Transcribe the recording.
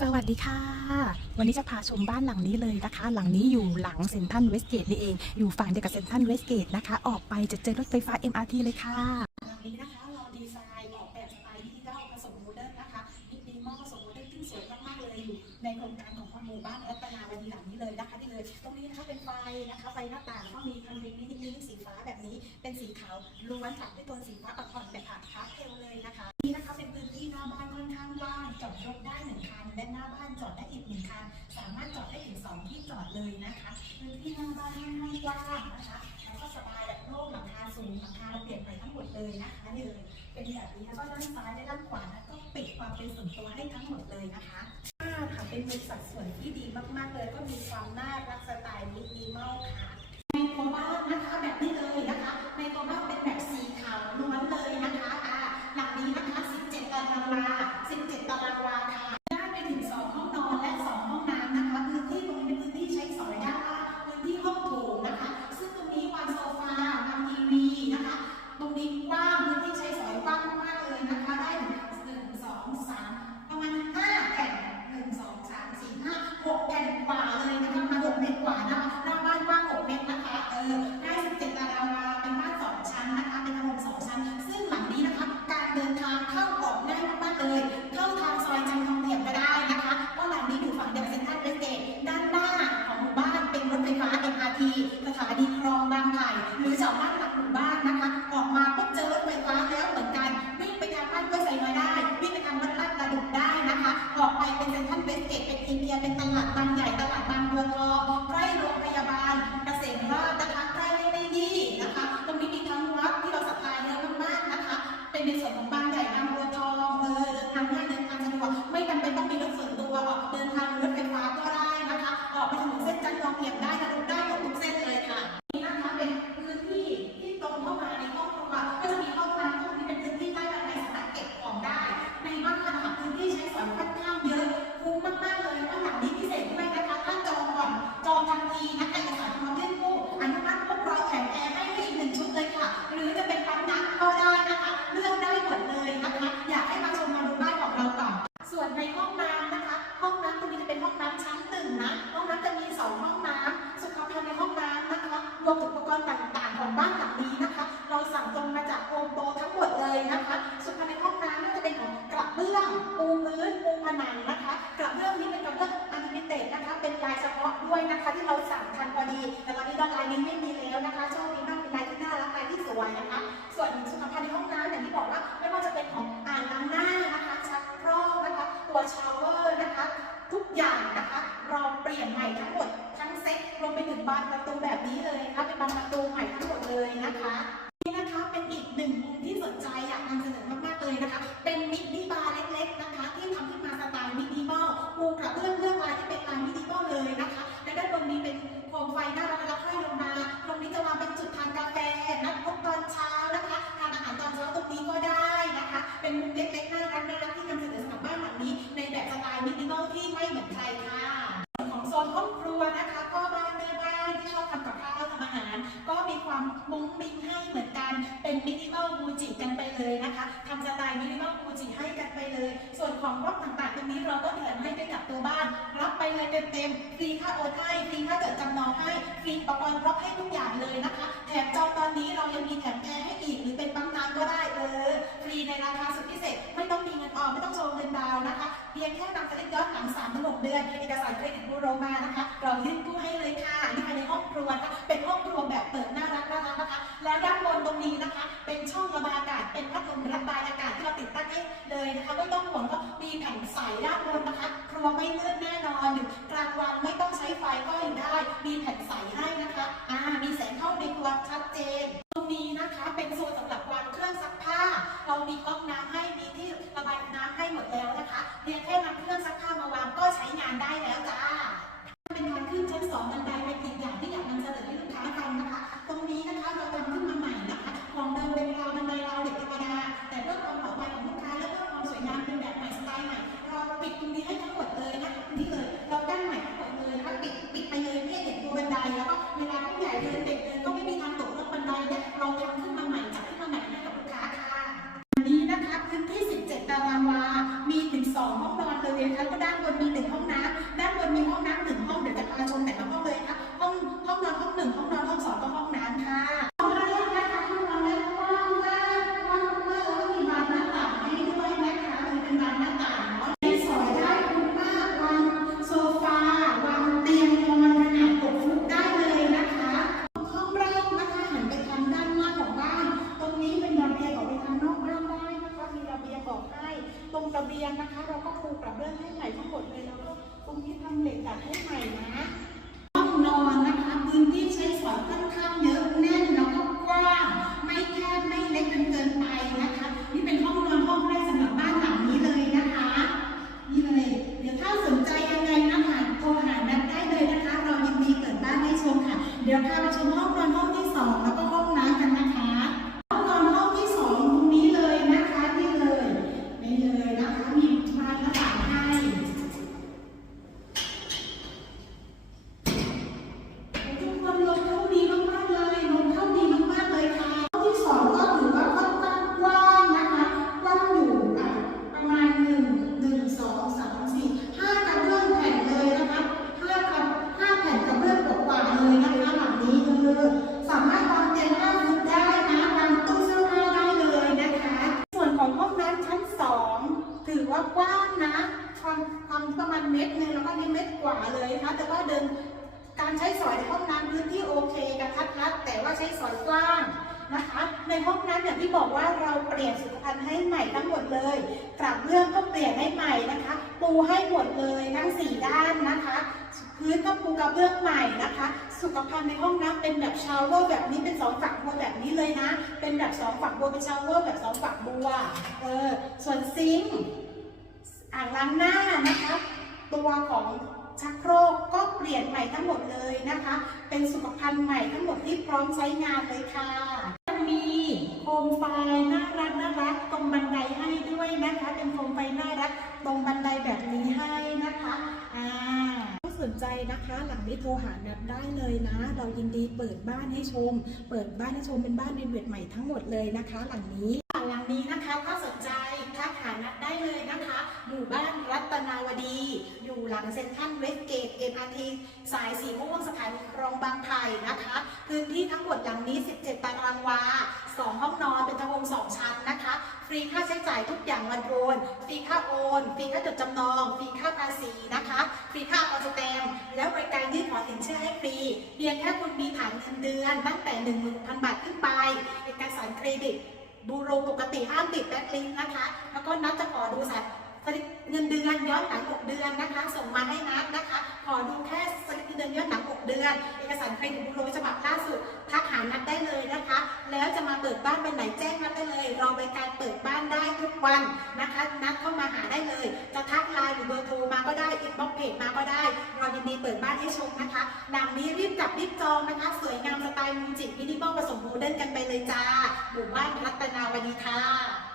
สวัสดีค่ะ วันนี้จะพาชมบ้านหลังนี้เลยนะคะ หลังนี้อยู่หลังเซ็นทรัลเวสเกตนี่เอง อยู่ฝั่งเดียวกับเซ็นทรัลเวสเกตนะคะ ออกไปจะเจอรถไฟฟ้า MRT เลยค่ะหลังนี้นะคะเราดีไซน์ออกแบบสไตล์ดิจิทัลผสมโมเดิร์นนะคะมินิมอลผสมโมเดิร์นที่สวยมากๆเลยอยู่ในโครงการของความหมู่บ้านรัตนาวดีหลังนี้เลยนะคะที่เลย ตรงนี้นะคะเป็นไฟนะคะไฟหน้าต่างก็มีคันเล็กนิดนึงสีฟ้าแบบนี้ เป็นสีขาวล้วนตัดด้วยตัวสีฟ้าอ่อนๆแบบารถจอดได้ถึงสองที่จอดเลยนะคะพื้นที่หน้าบ้านค่อนข้างกว้างนะคะแล้วก็สบายแบบโล่งหลังคาสูงหลังคาเราเปลี่ยนไปทั้งหมดเลยนะคะนี่เลยเป็นแบบนี้แล้วก็ด้านซ้ายและด้านขวานะก็ปิดความเป็นส่วนตัวให้ทั้งหมดเลยนะคะค่ะค่ะเป็นมุมสัดส่วนที่ดีมากๆเลยก็มีความน่ารักสไตล์มินิมอลค่ะ ปลี่ยนใหม่ทั้งหมดทั้งเซ็ตรวมไปถึงบานประตูแบบนี้เลยนะคะเป็นบานประตูใหม่ทั้งหมดเลยนะคะนี่นะคะเป็นอีกหนึ่งมุมที่สนใจอยากนำเสนอมากๆเลยนะคะ เป็นมินิบาร์เล็กๆนะคะ ที่ทำขึ้นมาสไตล์มินิมอลปูกระเบื้องเรื่องลายที่เป็นลายมินิมอลเลยนะคะและด้านบนนี้เป็นโคมไฟหน้าร้านแล้วค่อยลงมาตรงนี้จะวางเป็นจุดทานกาแฟนัดพบตอนเช้านะคะทานอาหารตอนเช้าตรงนี้ก็ได้ ของรอบต่างๆ ตรงนี้เราก็แถมให้ไปกับตัวบ้าน รับไปเลยเต็มๆ ฟรีค่าโอนให้ ฟรีค่าจดจำนองให้ ฟรีอุปกรณ์ครบให้ทุกอย่างเลยนะคะ แถมจองตอนนี้เรายังมีแถมแอร์ให้อีก หรือเป็นปั๊มน้ำก็ได้เออ ฟรีในราคาสุดพิเศษ ไม่ต้องมีเงินออม ไม่ต้องโชว์เงินดาวนะคะ เพียงแค่นำสลิปย้อนหลัง3ถึง6เดือน เอกสารเครดิตบูโรมานะคะ เรายื่นกู้ให้เลยค่ะนี่ภายในห้องครัวนะคะเป็นห้องครัวแบบเปิดน่ารักน่ารักนะคะ แล้วด้านบนตรงนี้นะคะ เป็นช่องระบายอากาศ เป็นพัดลมระบายอากาศที่เราติดตั้งให้เลยนะคะ ไม่ต้องห่วง มีแผ่นใสด้านบนนะคะ ครัวไม่เลื่อนแน่นอนอยู่กลางวันไม่ต้องใช้ไฟก็อยู่ได้ มีแผ่นใส เดี๋ยวพาไปชมห้องนอนห้องที่สองแล้วก็ กว้างนะคะ ในห้องน้ำอย่างที่บอกว่าเราเปลี่ยนสุขภัณฑ์ให้ใหม่ทั้งหมดเลยกระเบื้องก็เปลี่ยนให้ใหม่นะคะ ปูให้หมดเลยทั้งสี่ด้านนะคะพื้นก็ปูกระเบื้องใหม่นะคะ สุขภัณฑ์ในห้องน้ำเป็นแบบชาวเวอร์แบบนี้เป็นสองฝักบัวแบบนี้เลยนะ เป็นแบบสองฝักบัวเป็นชาวเวอร์แบบสองฝักบัวเออส่วนซิงค์อ่างล้างหน้านะคะ ตัวของ ชักโครกก็เปลี่ยนใหม่ทั้งหมดเลยนะคะ เป็นสุขภัณฑ์ใหม่ทั้งหมดที่พร้อมใช้งานเลยค่ะมีโคมไฟน่ารักน่ารักตรงบันไดให้ด้วยนะคะ เป็นโคมไฟน่ารักตรงบันไดแบบนี้ให้นะคะอ่า ใจนะคะ หลังนี้โทรหานัดได้เลยนะ เรายินดีเปิดบ้านให้ชม เปิดบ้านให้ชมเป็นบ้านรีโนเวทใหม่ทั้งหมดเลยนะคะ หลังนี้หลังนี้นะคะถ้าสนใจทักหานัดได้เลยนะคะหมู่บ้านรัตนาวดี อยู่หลังเซ็นทรัลเวสเกตเอ็มอาร์ทีสายสีม่วงสถานีคลองบางไผ่นะคะ พื้นที่ทั้งหมดหลังนี้ 17 ตารางวา 2 ห้องนอนเป็นทวน์โฮม2ชั้นนะคะ ฟรีค่าใช้จ่ายทุกอย่างวันโอนฟรีค่าโอนฟรีค่าจดจำนองฟรีค่าภาษีนะคะฟรีค่าออนสแตมแล้วบริการยื่นขอสินเชื่อให้ฟรีเพียงแค่คุณมีฐานเงินเดือนตั้งแต่10,000บาทขึ้นไป เอกสารเครดิต บูโรปกติห้ามติดแบ็คลิงนะคะ แล้วก็นัดจะขอดูสลิปเงินเดือนย้อนหลัง 6 เดือนนะคะ ส่งมาให้นัดนะคะ ขอดูแค่สลิปเงินเดือนย้อนหลัง 6 เดือน เอกสารเครดิตบูโรฉบับล่าสุด ทักหานัดได้เลยนะคะ แล้วจะมาเปิดบ้านเป็นไหนแจ้งนัดได้เลย เราบริการเปิดบ้านได้ทุกวันนะคะ นัดเข้ามาหาได้เลย จะทักไลน์หรือเบอร์โทรมาก็ได้อินบ็อกเพจมาก็ได้ เรายินดีเปิดบ้านให้ชมนะคะดังนี้รีบจับรีบจองนะคะ สวยงามสไตล์มูจิมินิมอลผสมโมเดิร์นกันไปเลยจ้าหมู่บ้านรัตนาวดีค่ะ